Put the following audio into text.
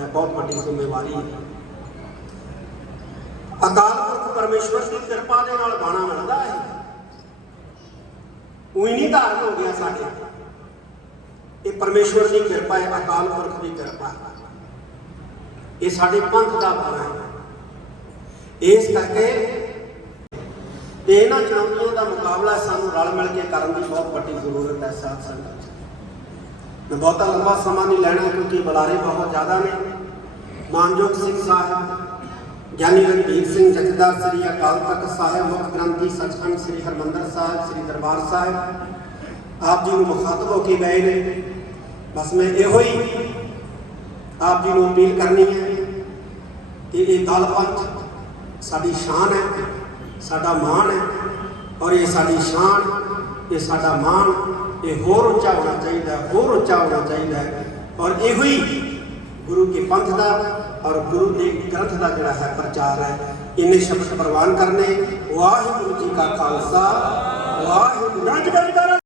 ਹੈ, ਬਹੁਤ ਵੱਡੀ ਜ਼ਿੰਮੇਵਾਰੀ ਹੈ। ਅਕਾਲ ਪੁਰਖ ਪਰਮੇਸ਼ਵਰ ਦੀ ਕਿਰਪਾ ਦੇ ਨਾਲ ਬਾਣਾ ਮਿਲਦਾ ਹੈ। ਉਹੀ ਨਹੀਂ ਧਾਰਨ ਹੋ ਗਿਆ ਸਾਡੇ। ਇਹ ਪਰਮੇਸ਼ਵਰ ਦੀ ਕਿਰਪਾ ਹੈ, ਅਕਾਲ ਪੁਰਖ ਦੀ ਕਿਰਪਾ ਹੈ। ਇਹ ਸਾਡੇ ਪੰਥ ਦਾ ਬਾਣਾ ਹੈ। ਇਸ ਕਰਕੇ ਤੇ ਇਹਨਾਂ ਚੁਣੌਤੀਆਂ ਦਾ ਮੁਕਾਬਲਾ ਸਾਨੂੰ ਰਲ ਮਿਲ ਕੇ ਕਰਨ ਦੀ ਬਹੁਤ ਵੱਡੀ ਜ਼ਰੂਰਤ ਹੈ ਸਾਥ ਸੰਗਤ। ਮੈਂ ਬਹੁਤਾ ਲੰਬਾ ਸਮਾਂ ਨਹੀਂ ਲੈਣਾ ਕਿਉਂਕਿ ਬੁਲਾਰੇ ਬਹੁਤ ਜ਼ਿਆਦਾ ਨੇ ਮਾਨਯੋਗ ਸਿੰਘ ਸਾਹਿਬ ਗਿਆਨੀ ਰਣਜੀਤ ਸਿੰਘ ਜਥੇਦਾਰ ਸ੍ਰੀ ਅਕਾਲ ਤਖਤ ਸਾਹਿਬ ਮੁੱਖ ਗ੍ਰੰਥੀ ਸੱਚਖੰਡ ਸ੍ਰੀ ਹਰਮੰਦਰ ਸਾਹਿਬ ਸ੍ਰੀ ਦਰਬਾਰ ਸਾਹਿਬ ਆਪ ਜੀ ਨੂੰ ਮੁਖਾਤਬ ਹੋ ਕੇ ਗਏ ਨੇ ਬਸ ਮੈਂ ਇਹੋ ਹੀ ਆਪ ਜੀ ਨੂੰ ਅਪੀਲ ਕਰਨੀ ਹੈ ਕਿ ਇਹ ਦਲ ਪੰਥ ਸਾਡੀ ਸ਼ਾਨ ਹੈ ਸਾਡਾ ਮਾਣ ਹੈ ਔਰ ਇਹ ਸਾਡੀ ਸ਼ਾਨ ਇਹ ਸਾਡਾ ਮਾਣ ਇਹ ਹੋਰ ਉੱਚਾ ਹੋਣਾ ਚਾਹੀਦਾ ਹੈ, ਹੋਰ ਉੱਚਾ ਹੋਣਾ ਚਾਹੀਦਾ ਹੈ। ਔਰ ਇਹੋ ਹੀ ਗੁਰੂ ਕੇ ਪੰਥ ਦਾ ਔਰ ਗੁਰੂ ਦੇ ਗ੍ਰੰਥ ਦਾ ਜਿਹੜਾ ਹੈ ਪ੍ਰਚਾਰ ਹੈ ਇੰਨੇ ਸ਼ਬਦ ਪ੍ਰਵਾਨ ਕਰਨੇ। ਵਾਹਿਗੁਰੂ ਜੀ ਕਾ ਖਾਲਸਾ, ਵਾਹਿਗੁਰੂ ਜੀ ਕੀ ਫਤਿਹ।